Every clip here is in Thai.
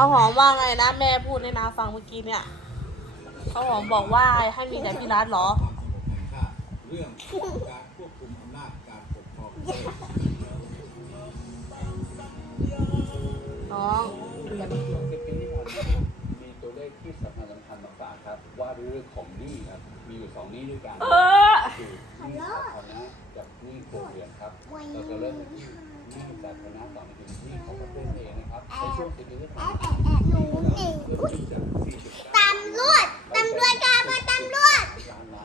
เขาหอมว่าไงนะแม่พูดให้นาฟังเมื่อกี้เนี่ยเขาหอมบอกว่าให้มีแต่พี่รัฐเหรอ เรื่องของการควบคุมอำนาจการปกครองประเทศน้องในปีที่ผ่านมามีตัวเลขที่สำคัญสำคัญมาฝากครับ ว่าด้วยเรื่องของหนี้ครับ มีอยู่สองหนี้ด้วยกันเออคือหนี้สาธารณะกับหนี้ครัว เรือนครับเราจะเริ่มที่หนี้สาธารณะต่อไปถึงหนี้ของประเทศเองนะครับในช่วงสิบปีที่ผ่านมาหนูหนึ่งตำรวจตำรวจกามาตำรวจ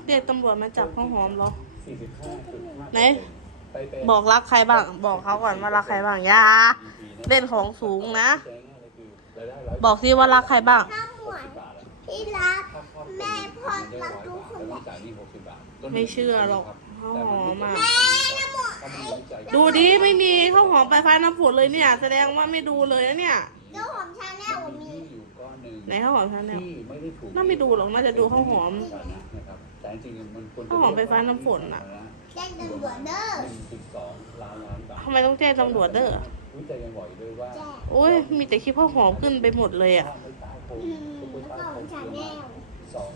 เรียกตำรวจมาจับข้าวหอมเหรอ45.5ไหนบอกรักใครบ้าง บอกเขาก่อนว่ารักใครบ้างอย่าเล่นของสูงนะ บอกสิว่ารักใครบ้างข้าวหมวดที่รักแม่พ่อรักทุกคนแหละไม่เชื่อหรอกข้าวหอมอะแม่นะหมว ดดูดิไม่มีข้าวหอมปลายฟ้าน้ำฝนเลยเนี่ย แสดงว่าไม่ดูเลยนะเนี่ย เจ้าของชาแนลมีไหนข้าวหอมชาแนล ที่ไม่ได้ถูกน่าไม่ดูหรอกน่าจะดูข้าวหอมนะครับแต่จริงๆมันควรจะข้าวหอมไฟฟ้าน้ำฝนน่ะ แจ้งตำรวจเด้อ1.2ล้านล้านบาททำไมต้องแจ้งตำรวจเด้อวิจัยกันบ่อยด้วยว่าแจ้งโอ้ยมีแต่คลิปข้าวหอมขึ้นไปหมดเลยอะข้าวไม่ใต้โคอืวิดมทุกคนแล้วใต้ก็ขโคองวิชาดแนลสอง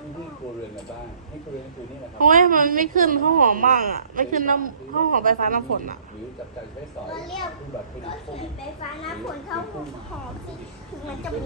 ที่ที่ครัวเรือนกันบ้างให้ครัวเรือนคือนี่แหละครัโอ้ยมันไม่ขึ้นข้าวหอมบ้างอะ ไม่ขึ้นน้ำข้าวหอมไฟฟ้าน้ำฝนอะ หรือจับจ่ายใช้สอยก็เรียกรูปแบบเครดิก็ตโคสีวิดไฟฟ้าน้ำฝนเข้าหอมสิถึงมันจะมี